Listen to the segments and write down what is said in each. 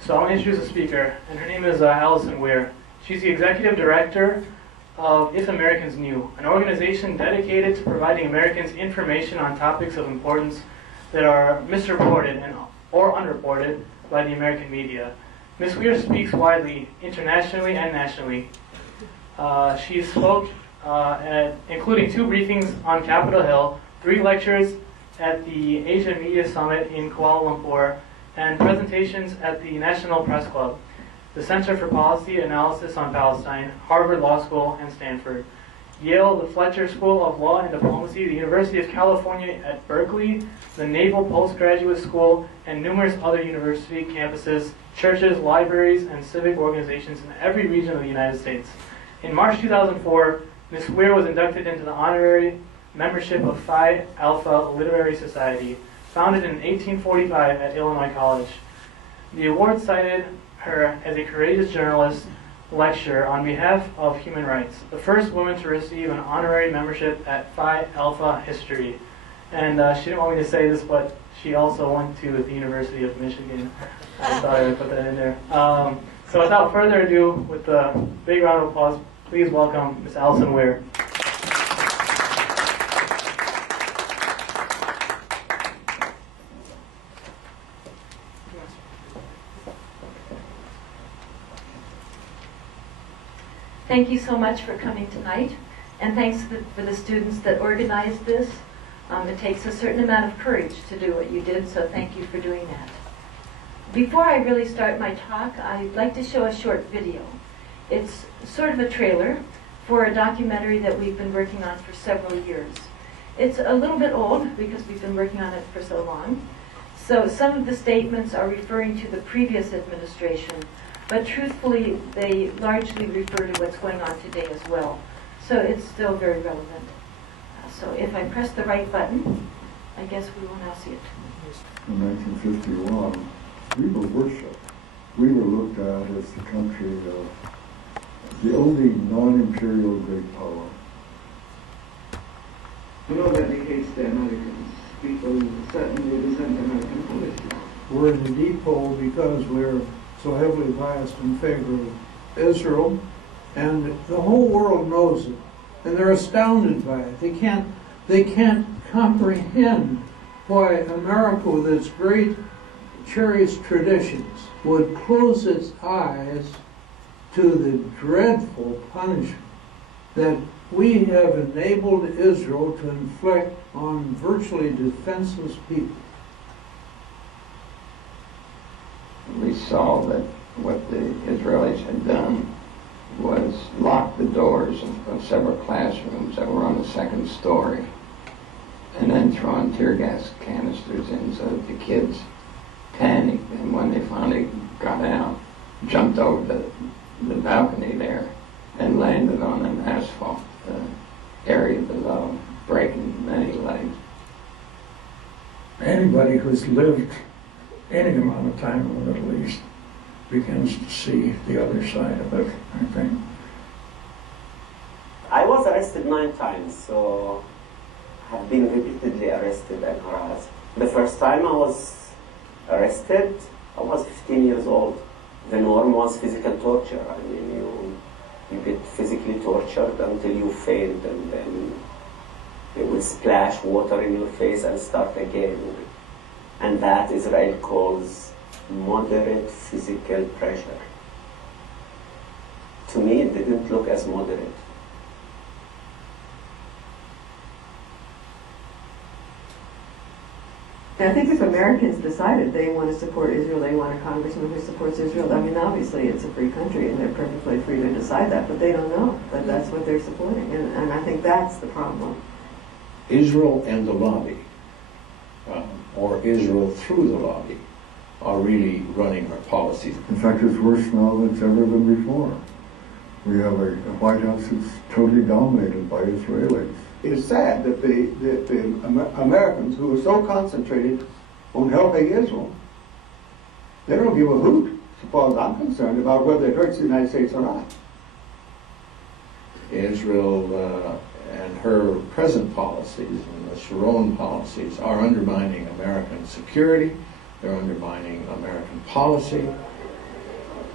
So I'm going to introduce the speaker, and her name is Alison Weir. She's the Executive Director of If Americans Knew, an organization dedicated to providing Americans information on topics of importance that are misreported or unreported by the American media. Ms. Weir speaks widely, internationally and nationally. She spoke including 2 briefings on Capitol Hill, 3 lectures at the Asia Media Summit in Kuala Lumpur, and presentations at the National Press Club, the Center for Policy Analysis on Palestine, Harvard Law School, and Stanford, Yale, the Fletcher School of Law and Diplomacy, the University of California at Berkeley, the Naval Postgraduate School, and numerous other university campuses, churches, libraries, and civic organizations in every region of the United States. In March 2004, Ms. Weir was inducted into the honorary membership of Phi Alpha Literary Society, founded in 1845 at Illinois College. The award cited her as a courageous journalist lecturer on behalf of human rights, the first woman to receive an honorary membership at Phi Alpha History. And she didn't want me to say this, but she also went to the University of Michigan. I thought I would put that in there. So without further ado, with a big round of applause, please welcome Ms. Alison Weir. Thank you so much for coming tonight, and thanks for the students that organized this. It takes a certain amount of courage to do what you did, so thank you for doing that. Before I really start my talk, I'd like to show a short video. It's sort of a trailer for a documentary that we've been working on for several years. It's a little bit old because we've been working on it for so long. So some of the statements are referring to the previous administration, but truthfully, they largely refer to what's going on today as well. So it's still very relevant. So if I press the right button, I guess we will now see it. In 1951, we were worshipped. We were looked at as the country of the only non-imperial great power. You know that he hates the Americans. People certainly resent American policy. We're in the deep hole because we're so heavily biased in favor of Israel, and the whole world knows it, and they're astounded by it. They can't comprehend why America, with its great cherished traditions, would close its eyes to the dreadful punishment that we have enabled Israel to inflict on virtually defenseless people. We saw that what the Israelis had done was lock the doors of several classrooms that were on the 2nd story, and then throwing tear gas canisters in so that the kids panicked, and when they finally got out, jumped over the balcony there and landed on an asphalt area below, breaking many legs. Anybody who's lived any amount of time in the Middle East begins to see the other side of it, I think. I was arrested 9 times, so I've been repeatedly arrested and harassed. The first time I was arrested, I was 15 years old. The norm was physical torture. I mean, you get physically tortured until you faint, and then they will splash water in your face and start again. And that Israel calls moderate physical pressure. To me, it didn't look as moderate. I think if Americans decided they want to support Israel, they want a congressman who supports Israel. I mean, obviously it's a free country and they're perfectly free to decide that, but they don't know that that's what they're supporting. And I think that's the problem. Israel and the lobby, or Israel through the lobby, are really running our policies. In fact, it's worse now than it's ever been before. We have a White House that's totally dominated by Israelis. It's sad that the Americans who are so concentrated on helping Israel, they don't give a hoot, as far as I'm concerned, about whether it hurts the United States or not. Israel and her present policies and the Sharon policies are undermining American security, they're undermining American policy,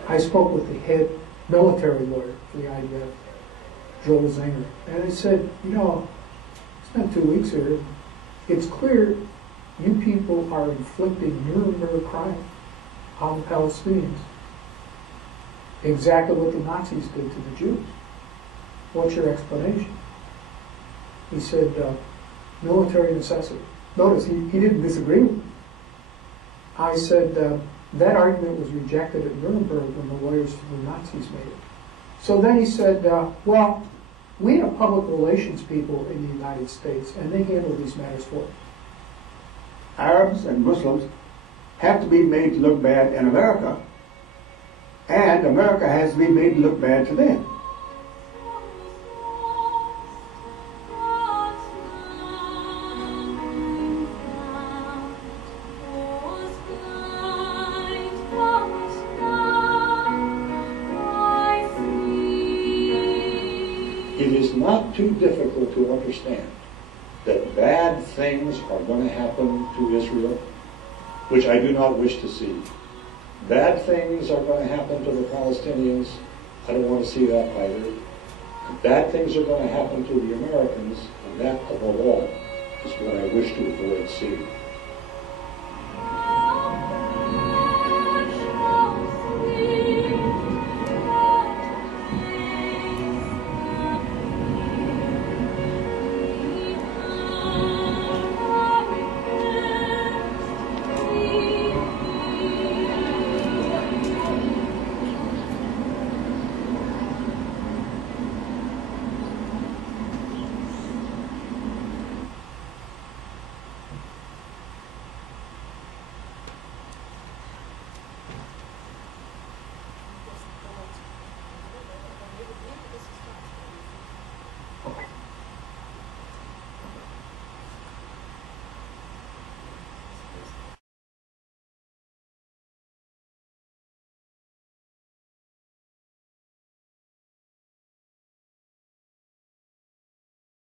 I spoke with the head military lawyer for the IDF, Joel Zinger, and I said, you know, spent 2 weeks here. It's clear you people are inflicting Nuremberg crime on the Palestinians. Exactly what the Nazis did to the Jews. What's your explanation? He said, military necessity. Notice, he didn't disagree with me. I said, that argument was rejected at Nuremberg when the lawyers for the Nazis made it. So then he said, well, we have public relations people in the United States, and they handle these matters for us. Arabs and Muslims have to be made to look bad in America, and America has to be made to look bad to them. It is not too difficult to understand that bad things are going to happen to Israel, which I do not wish to see. Bad things are going to happen to the Palestinians. I don't want to see that either. Bad things are going to happen to the Americans.